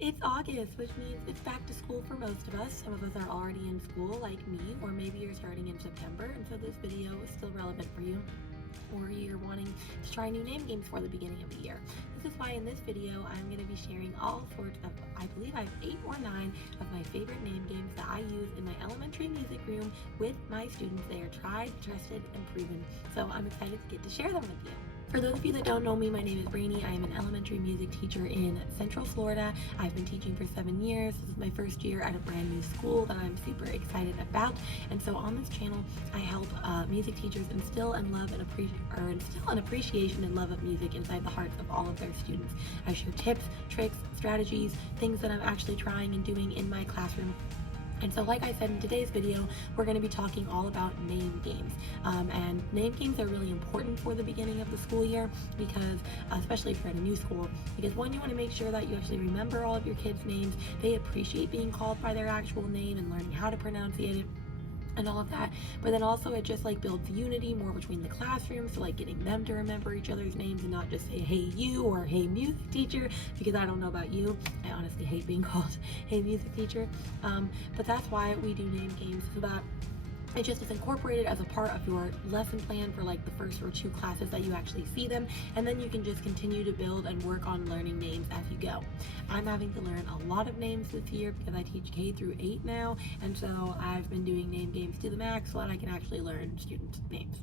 It's August, which means it's back to school for most of us. Some of us are already in school, like me, or maybe you're starting in September, and so this video is still relevant for you. Or you're wanting to try new name games for the beginning of the year. This is why in this video, I'm going to be sharing all sorts of, I believe I have 8 or 9 of my favorite name games that I use in my elementary music room with my students. They are tried, trusted, and proven. So I'm excited to get to share them with you. For those of you that don't know me, my name is Brainy. I am an elementary music teacher in Central Florida. I've been teaching for 7 years. This is my first year at a brand new school that I'm super excited about. And so on this channel, I help music teachers instill an appreciation and love of music inside the hearts of all of their students. I share tips, tricks, strategies, things that I'm actually trying and doing in my classroom. And so like I said in today's video, we're going to be talking all about name games. And name games are really important for the beginning of the school year because, especially if you're at a new school, because one, you want to make sure that you actually remember all of your kids' names. They appreciate being called by their actual name and learning how to pronunciate it and all of that. But then also it just like builds unity more between the classrooms, so like getting them to remember each other's names and not just say hey you or hey music teacher, because I don't know about you, I honestly hate being called hey music teacher. But that's why we do name games, so that it just is incorporated as a part of your lesson plan for like the first or 2 classes that you actually see them, and then you can just continue to build and work on learning names as you go. I'm having to learn a lot of names this year because I teach K through 8 now, and so I've been doing name games to the max so that I can actually learn students' names.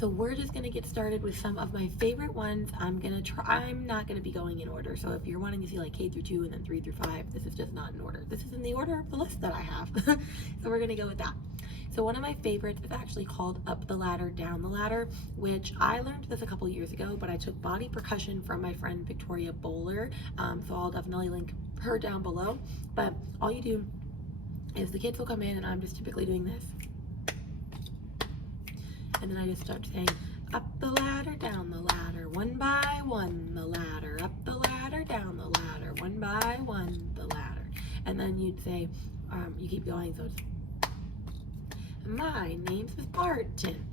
So we're just gonna get started with some of my favorite ones. I'm not gonna be going in order. So if you're wanting to see like K through 2 and then 3 through 5, this is just not in order. This is in the order of the list that I have. So we're gonna go with that. So one of my favorites is actually called Up the Ladder, Down the Ladder, which I learned this a couple years ago, but I took body percussion from my friend Victoria Bowler. So I'll definitely link her down below. But all you do is the kids will come in and I'm just typically doing this. And then I just start saying, up the ladder, down the ladder, one by one, the ladder, up the ladder, down the ladder, one by one, the ladder. And then you'd say, you keep going, so it's, my name's Miss Barton.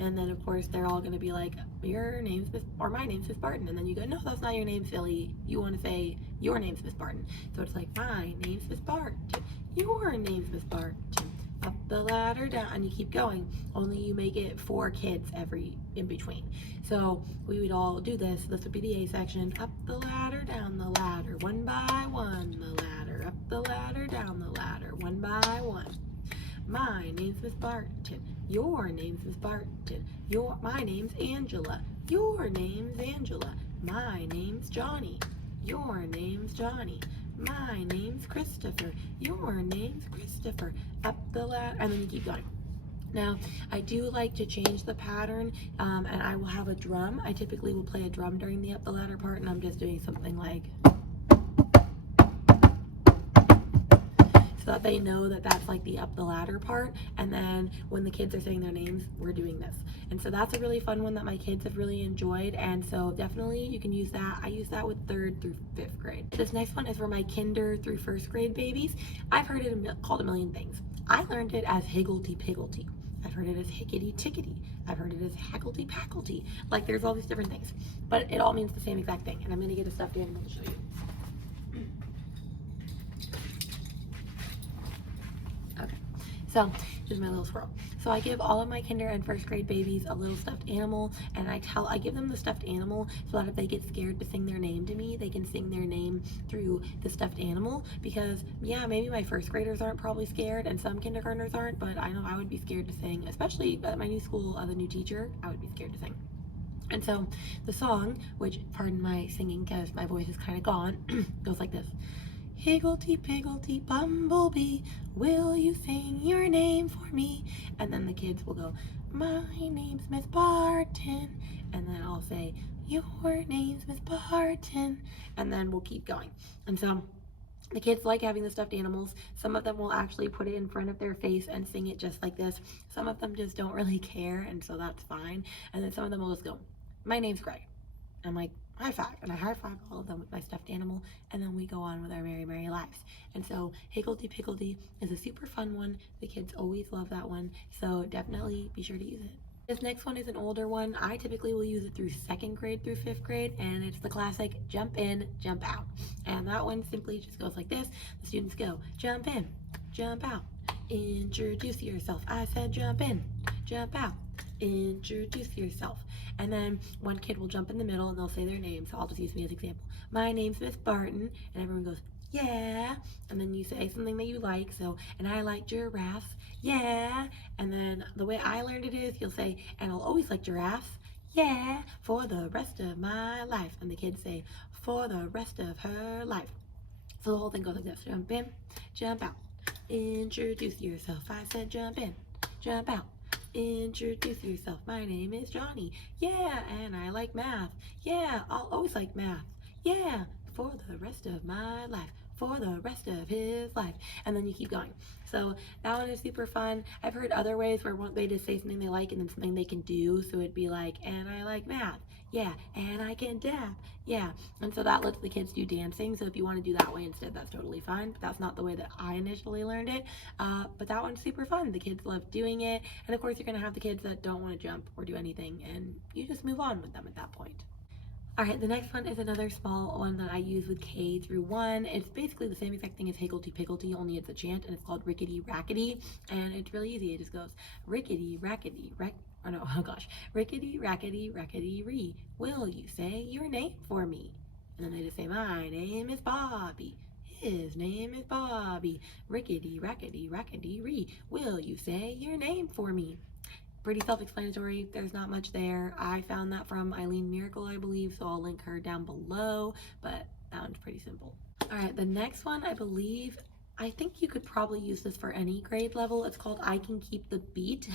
And then of course they're all gonna be like, your name's Miss, or my name's Miss Barton. And then you go, no, that's not your name, silly. You wanna say, your name's Miss Barton. So it's like, my name's Miss Barton, your name's Miss Barton. Up the ladder, down, and you keep going, only you make it 4 kids every in between. So we would all do this. This would be the A section. Up the ladder, down the ladder, one by one, the ladder. Up the ladder, down the ladder, one by one. My name's Miss Barton. Your name's Miss Barton. My name's Angela. Your name's Angela. My name's Johnny. Your name's Johnny. My name's Christopher. Your name's Christopher. Up the ladder, and then you keep going. Now, I do like to change the pattern, and I will have a drum. I typically will play a drum during the up the ladder part, and I'm just doing something like, so that they know that that's like the up the ladder part. And then when the kids are saying their names, we're doing this. And so that's a really fun one that my kids have really enjoyed. And so definitely you can use that. I use that with 3rd through 5th grade. This next one is for my kinder through 1st grade babies. I've heard it called a million things. I learned it as Higgelty Piggelty. I've heard it as Hickety Tickety. I've heard it as Higgelty Packelty. Like there's all these different things, but it all means the same exact thing. And I'm gonna get a stuffed animal to show you. So here's my little squirrel. So I give all of my kinder and 1st grade babies a little stuffed animal, and I give them the stuffed animal so that if they get scared to sing their name to me, they can sing their name through the stuffed animal. Because yeah, maybe my 1st graders aren't probably scared and some kindergartners aren't, but I know I would be scared to sing, especially at my new school, the new teacher, I would be scared to sing. And so the song, which pardon my singing because my voice is kind of gone, goes like this. Higgelty Piggelty Bumblebee, will you sing your name for me? And then the kids will go, my name's Miss Barton. And then I'll say, your name's Miss Barton. And then we'll keep going. And so the kids like having the stuffed animals. Some of them will actually put it in front of their face and sing it just like this. Some of them just don't really care, and so that's fine. And then some of them will just go, my name's Greg. I'm like, high five. And I high five all of them with my stuffed animal, and then we go on with our merry, merry lives. And so Higgelty Piggelty is a super fun one. The kids always love that one, so definitely be sure to use it. This next one is an older one. I typically will use it through 2nd grade through 5th grade, and it's the classic jump in, jump out. And that one simply just goes like this. The students go, jump in, jump out, introduce yourself. I said jump in, jump out, introduce yourself. And then one kid will jump in the middle and they'll say their name. So I'll just use me as an example. My name's Miss Barton, and everyone goes, yeah. And then you say something that you like. So, and I like giraffes. Yeah. And then the way I learned it is you'll say, and I'll always like giraffes. Yeah, for the rest of my life. And the kids say, for the rest of her life. So the whole thing goes like this. Jump in, jump out. Introduce yourself. I said jump in, jump out. Introduce yourself. My name is Johnny. Yeah, and I like math. Yeah, I'll always like math. Yeah, for the rest of my life. For the rest of his life. And then you keep going. So that one is super fun. I've heard other ways where they just say something they like and then something they can do. So it'd be like, and I like math. Yeah, and I can dab. Yeah, and so that lets the kids do dancing. So if you want to do that way instead, that's totally fine. But that's not the way that I initially learned it. But that one's super fun. The kids love doing it. And of course, you're going to have the kids that don't want to jump or do anything. And you just move on with them at that point. Alright, the next one is another small one that I use with K through 1. It's basically the same exact thing as Higgelty Piggelty, only it's a chant, and it's called Rickety Rackety. And it's really easy. It just goes, Rickety Rackety, Rickety Rackety Rackety Ree. Will you say your name for me? And then they just say, my name is Bobby. His name is Bobby. Rickety Rackety Rackety Ree. Will you say your name for me? Pretty self-explanatory. There's not much there. I found that from Eileen Miracle, I believe, so I'll link her down below, but that one's pretty simple. All right, the next one, I think you could probably use this for any grade level. It's called I Can Keep the Beat.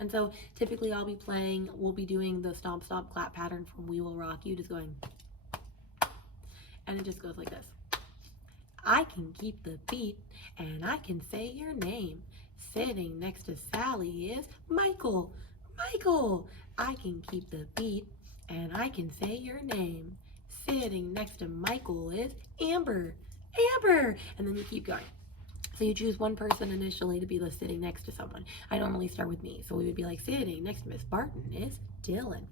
And so typically we'll be doing the stomp, stomp, clap pattern from We Will Rock You, just going, and it just goes like this. I can keep the beat, and I can say your name. Sitting next to Sally is Michael. Michael! I can keep the beat, and I can say your name. Sitting next to Michael is Amber. Amber! And then you keep going. So you choose one person initially to be the sitting next to someone. I normally start with me. So we would be like, sitting next to Miss Barton is Dylan.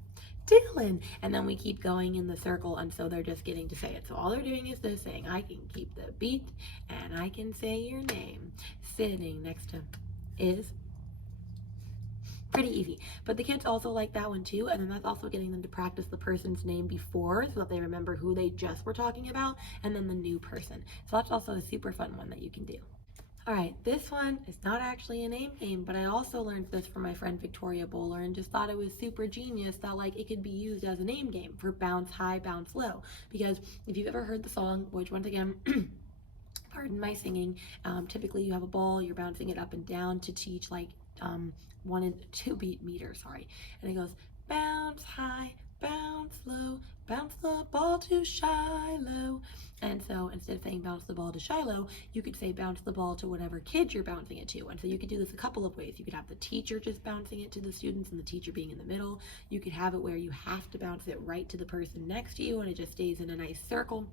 Dylan! And then we keep going in the circle, and so they're just getting to say it. So all they're doing is this, saying, I can keep the beat, and I can say your name. Sitting next to is pretty easy. But the kids also like that one too, and then that's also getting them to practice the person's name before so that they remember who they just were talking about, and then the new person. So that's also a super fun one that you can do. Alright, this one is not actually a name game, but I also learned this from my friend Victoria Bowler and just thought it was super genius that like it could be used as a name game for bounce high, bounce low. Because if you've ever heard the song, which once again, pardon my singing, typically you have a ball, you're bouncing it up and down to teach like 1 and 2 beat meters, sorry. And it goes bounce high, bounce low, bounce the ball to Shiloh. And so instead of saying bounce the ball to Shiloh, you could say bounce the ball to whatever kid you're bouncing it to. And so you could do this a couple of ways. You could have the teacher just bouncing it to the students and the teacher being in the middle. You could have it where you have to bounce it right to the person next to you and it just stays in a nice circle.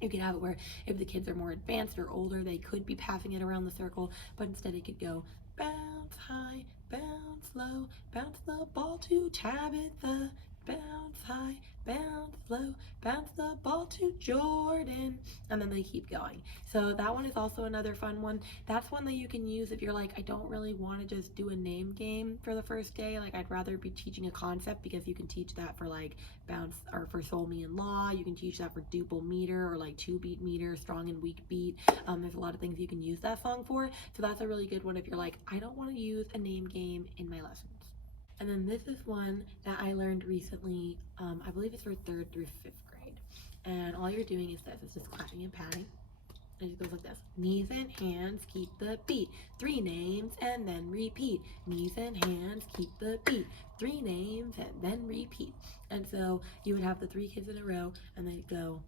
You could have it where if the kids are more advanced or older, they could be passing it around the circle, but instead it could go bounce high, bounce low, bounce the ball to Tabitha, bounce high, bounce low, bounce the ball to Jordan, and then they keep going. So that one is also another fun one. That's one that you can use if you're like, I don't really want to just do a name game for the first day. Like I'd rather be teaching a concept, because you can teach that for like bounce or for Sol Me and La. You can teach that for duple meter or like 2 beat meter, strong and weak beat. There's a lot of things you can use that song for. So that's a really good one if you're like, I don't want to use a name game in my lessons. And then this is one that I learned recently. I believe it's for 3rd through 5th grade. And all you're doing is this. It's just clapping and patting. And it goes like this. Knees and hands, keep the beat. 3 names and then repeat. Knees and hands, keep the beat. 3 names and then repeat. And so you would have the 3 kids in a row and they'd go,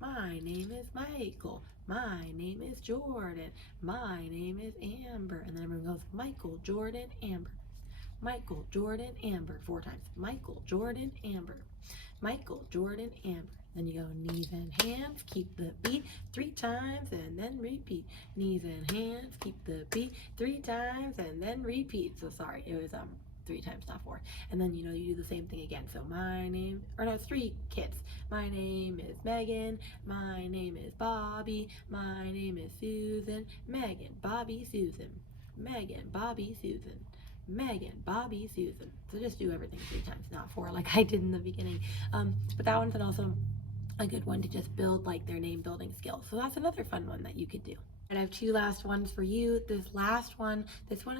my name is Michael. My name is Jordan. My name is Amber. And then everyone goes, Michael, Jordan, Amber. Michael, Jordan, Amber. 4 times. Michael, Jordan, Amber. Michael, Jordan, Amber. Then you go knees and hands, keep the beat 3 times and then repeat. Knees and hands, keep the beat 3 times and then repeat. So sorry, it was 3 times, not 4. And then you do the same thing again. So my name, or no, it's 3 kids. My name is Megan. My name is Bobby. My name is Susan. Megan, Bobby, Susan. Megan, Bobby, Susan. Megan, Bobby, Susan. So just do everything 3 times, not 4 like I did in the beginning. But that one's also a good one to just build like their name building skills. So that's another fun one that you could do. And I have 2 last ones for you. This one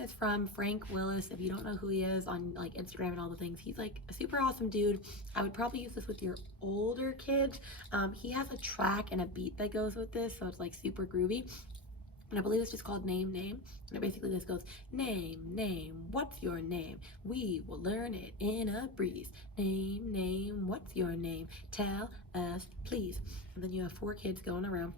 is from Frank Willis. If you don't know who he is on like Instagram and all the things, he's like a super awesome dude. I would probably use this with your older kids. He has a track and a beat that goes with this, so it's like super groovy. And I believe it's just called Name, Name. And it basically just goes, name, name, what's your name? We will learn it in a breeze. Name, name, what's your name? Tell us, please. And then you have 4 kids going around.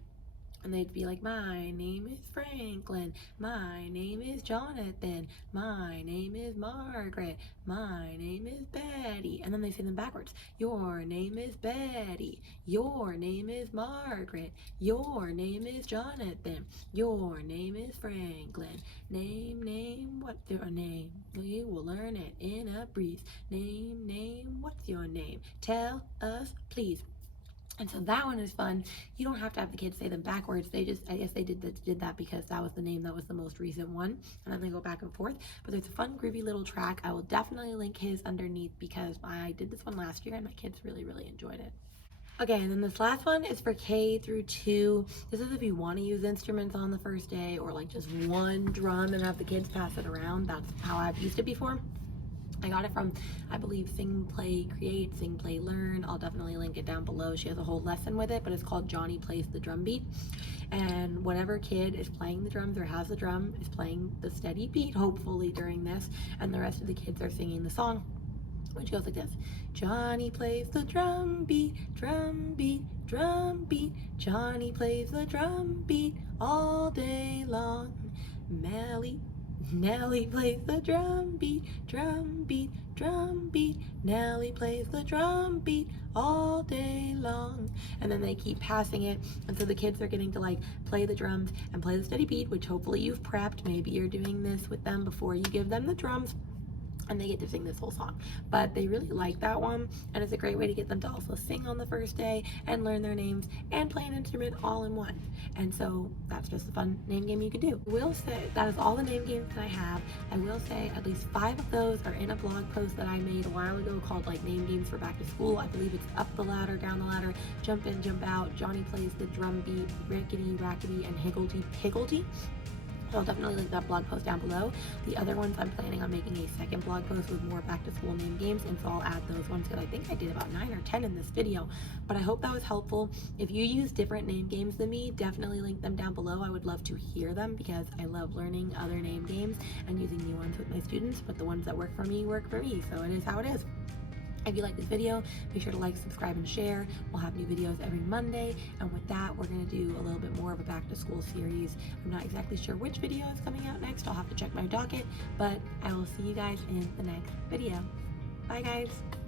And they'd be like, my name is Franklin. My name is Jonathan. My name is Margaret. My name is Betty. And then they say them backwards. Your name is Betty. Your name is Margaret. Your name is Jonathan. Your name is Franklin. Name, name, what's your name? You will learn it in a breeze. Name, name, what's your name? Tell us, please. And so that one is fun. You don't have to have the kids say them backwards. I guess they did that because that was the name that was the most recent one. And then they go back and forth. But there's a fun, groovy little track. I will definitely link his underneath because I did this one last year and my kids really, really enjoyed it. Okay, and then this last one is for K through 2. This is if you want to use instruments on the first day or like just one drum and have the kids pass it around. That's how I've used it before. I got it from, I believe, Sing, Play, Create, Sing, Play, Learn. I'll definitely link it down below. She has a whole lesson with it, but it's called Johnny Plays the Drum Beat. And whatever kid is playing the drums or has the drum is playing the steady beat, hopefully, during this. And the rest of the kids are singing the song, which goes like this. Johnny plays the drum beat, drum beat, drum beat. Johnny plays the drum beat all day long. Nellie plays the drum beat, drum beat, drum beat. Nellie plays the drum beat all day long. And then they keep passing it. And so the kids are getting to like play the drums and play the steady beat, which hopefully you've prepped. Maybe you're doing this with them before you give them the drums. And they get to sing this whole song. But they really like that one, and it's a great way to get them to also sing on the first day and learn their names and play an instrument all in one. And so that's just a fun name game you can do. I will say that is all the name games that I have. I will say at least 5 of those are in a blog post that I made a while ago called like Name Games for Back to School. I believe it's Up the Ladder, Down the Ladder, Jump In, Jump Out, Johnny Plays the Drum Beat, Rickety Rackety, and Higgelty Piggelty. So I'll definitely link that blog post down below. The other ones I'm planning on making a second blog post with more back to school name games, and so I'll add those ones because I think I did about 9 or 10 in this video. But I hope that was helpful. If you use different name games than me, definitely link them down below. I would love to hear them because I love learning other name games and using new ones with my students, but the ones that work for me, so it is how it is. If you like this video, be sure to like, subscribe, and share. We'll have new videos every Monday. And with that, we're going to do a little bit more of a back to school series. I'm not exactly sure which video is coming out next. I'll have to check my docket, but I will see you guys in the next video. Bye, guys.